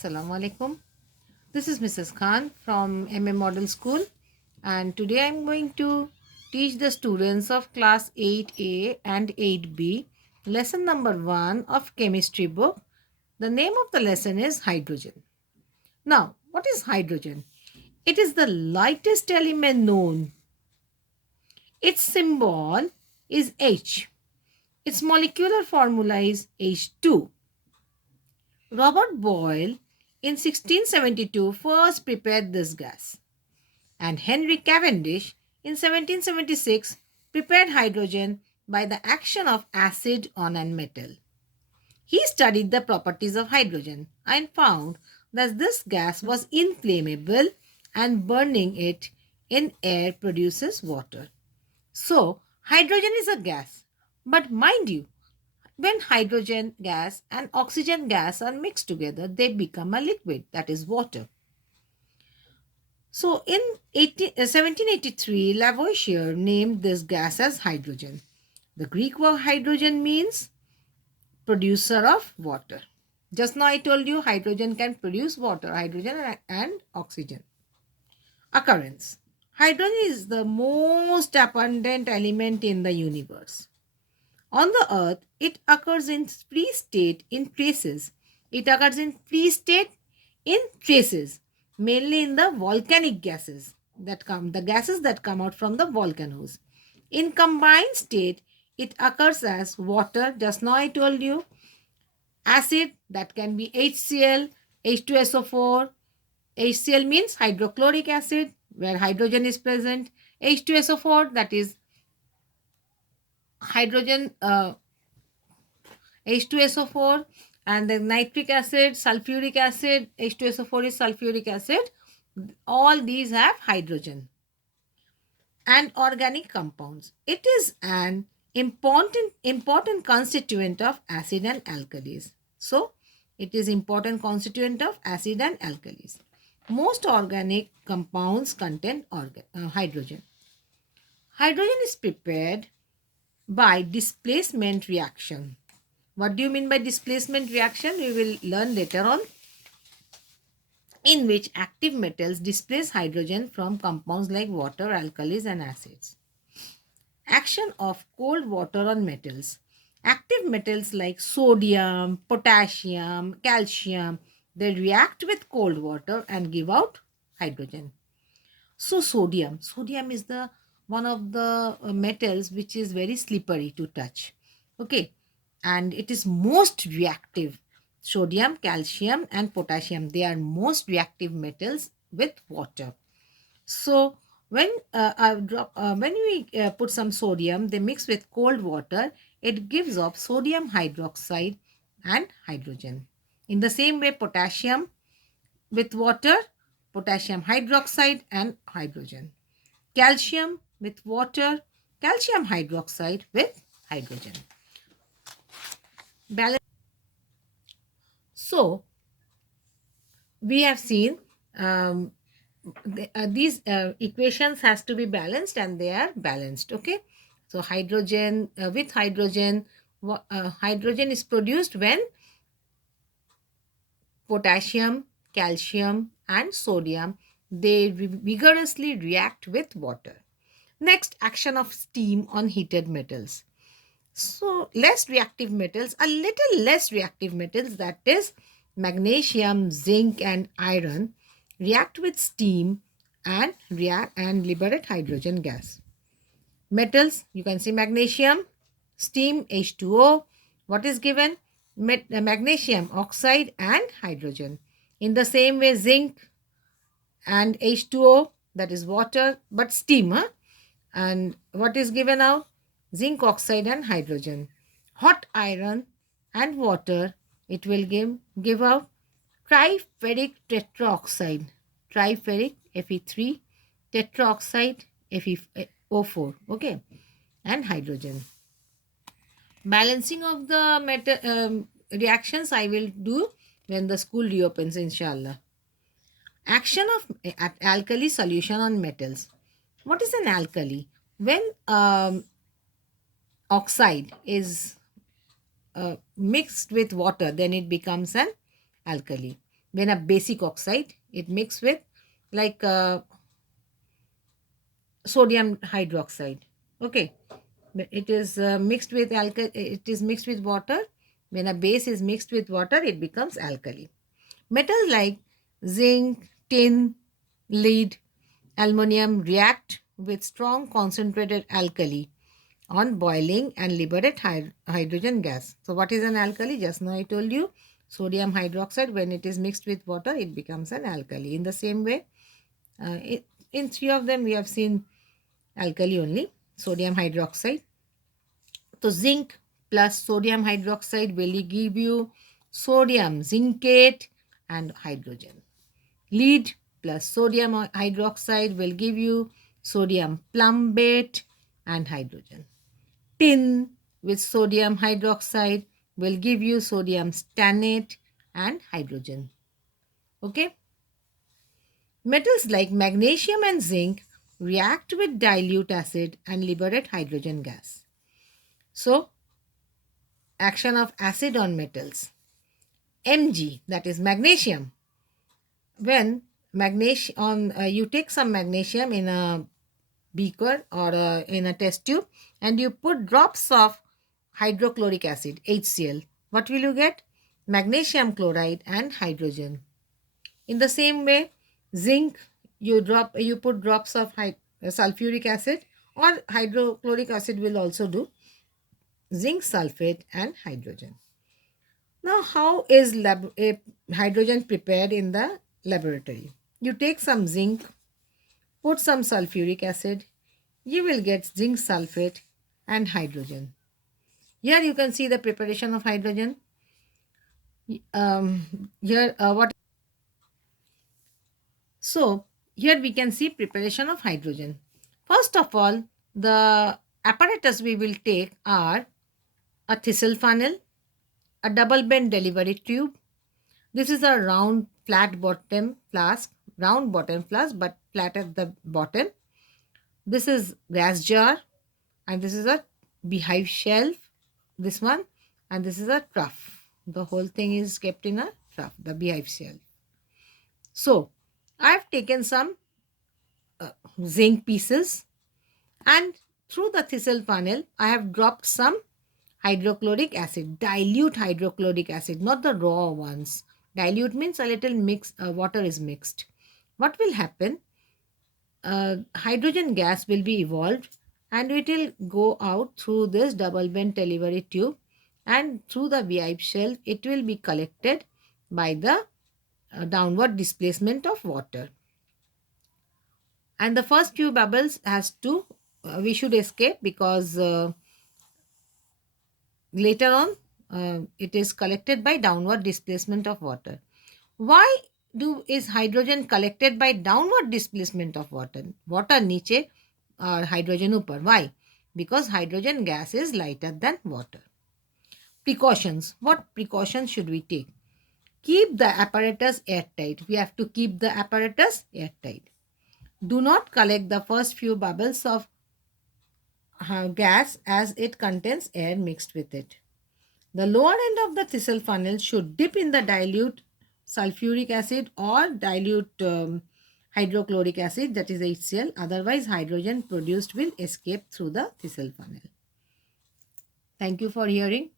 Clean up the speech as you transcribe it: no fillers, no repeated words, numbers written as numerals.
Assalamu alaikum. This is Mrs. Khan from MM Model School, and today I'm going to teach the students of class 8A and 8B lesson number 1 of chemistry book. The name of the lesson is hydrogen. Now, what is hydrogen? It is the lightest element known. Its symbol is H. Its molecular formula is H2. Robert Boyle in 1672 first prepared this gas, and Henry Cavendish in 1776 prepared hydrogen by the action of acid on a metal. He studied the properties of hydrogen and found that this gas was inflammable and burning it in air produces water. So, hydrogen is a gas. But mind you, when hydrogen gas and oxygen gas are mixed together, they become a liquid, that is water. So in 1783, Lavoisier named this gas as hydrogen. The Greek word hydrogen means producer of water. Just now I told you hydrogen can produce water, hydrogen and oxygen. Occurrence. Hydrogen is the most abundant element in the universe. On the earth, it occurs in free state in traces. It occurs in free state in traces, mainly in the volcanic gases the gases that come out from the volcanoes. In combined state, it occurs as water, just now I told you, acid that can be HCl, H2SO4. HCl means hydrochloric acid, where hydrogen is present. H2SO4, that is hydrogen H2SO4, and the nitric acid, sulfuric acid. H2SO4 is sulfuric acid. All these have hydrogen. And organic compounds. It is an important constituent of acid and alkalis. So, it is important constituent of acid and alkalis. Most organic compounds contain hydrogen. Hydrogen is prepared by displacement reaction. What do you mean by displacement reaction? We will learn later on, in which active metals displace hydrogen from compounds like water, alkalis, and acids. Action of cold water on metals. Active metals like sodium, potassium, calcium, they react with cold water and give out hydrogen. So sodium is the one of the metals which is very slippery to touch. Okay, and it is most reactive. Sodium, calcium, and potassium, they are most reactive metals with water. So when we put some sodium, they mix with cold water, it gives off sodium hydroxide and hydrogen. In the same way, potassium with water, potassium hydroxide and hydrogen. Calcium with water, calcium hydroxide with hydrogen. Balance. So we have seen these equations has to be balanced, and they are balanced. Okay, so hydrogen with hydrogen, hydrogen is produced when potassium, calcium, and sodium, they vigorously react with water. Next, action of steam on heated metals. So less reactive metals, a little less reactive metals, that is magnesium, zinc, and iron, react with steam and liberate hydrogen gas. Metals, you can see magnesium, steam, H2O. What is given? Magnesium oxide and hydrogen. In the same way, zinc and H2O, that is water, but steam. And what is given out? Zinc oxide and hydrogen. Hot iron and water, it will give out triferric tetraoxide. Triferric, Fe3, tetraoxide, FeO4. Okay, and hydrogen. Balancing of the reactions I will do when the school reopens, inshallah. Action of alkali solution on metals. What is an alkali? When oxide is mixed with water, then it becomes an alkali. when a basic oxide, it mixes with like sodium hydroxide. Okay, it is mixed with it is mixed with water. When a base is mixed with water, it becomes alkali. Metals like zinc, tin, lead, aluminum react with strong concentrated alkali on boiling and liberate hydrogen gas. So what is an alkali? Just now I told you, sodium hydroxide, when it is mixed with water, it becomes an alkali. In the same way, in three of them we have seen alkali only, sodium hydroxide. So zinc plus sodium hydroxide will give you sodium zincate and hydrogen. Lead plus sodium hydroxide will give you sodium plumbate and hydrogen. Tin with sodium hydroxide will give you sodium stannate and hydrogen. Okay. Metals like magnesium and zinc react with dilute acid and liberate hydrogen gas. So, action of acid on metals. Mg, that is magnesium. When magnesium on you take some magnesium in a beaker or in a test tube and you put drops of hydrochloric acid, HCl, what will you get? Magnesium chloride and hydrogen. In the same way, zinc, you put drops of sulfuric acid or hydrochloric acid will also do, zinc sulfate and hydrogen. Now, how is hydrogen prepared in the laboratory? You take some zinc, put some sulfuric acid, you will get zinc sulfate and hydrogen. Here you can see the preparation of hydrogen. Here what? So here we can see preparation of hydrogen. First of all, the apparatus we will take are a thistle funnel, a double bend delivery tube. This is a round flat bottom flask, round bottom flask but flat at the bottom. This is gas jar and this is a beehive shelf, this one, and this is a trough. The whole thing is kept in a trough, the beehive shelf. So I have taken some zinc pieces and through the thistle funnel I have dropped some hydrochloric acid, dilute hydrochloric acid, not the raw ones. Dilute means a little mix, water is mixed. What will happen? Hydrogen gas will be evolved and it will go out through this double bend delivery tube and through the beehive shelf it will be collected by the downward displacement of water. And the first few bubbles has to, we should escape because later on it is collected by downward displacement of water. Why is hydrogen collected by downward displacement of water? Water niche or hydrogen upar. Why? Because hydrogen gas is lighter than water. Precautions. What precautions should we take? Keep the apparatus airtight. We have to keep the apparatus airtight. Do not collect the first few bubbles of gas as it contains air mixed with it. The lower end of the thistle funnel should dip in the dilute sulfuric acid or dilute hydrochloric acid, that is HCl. Otherwise, hydrogen produced will escape through the thistle funnel. Thank you for hearing.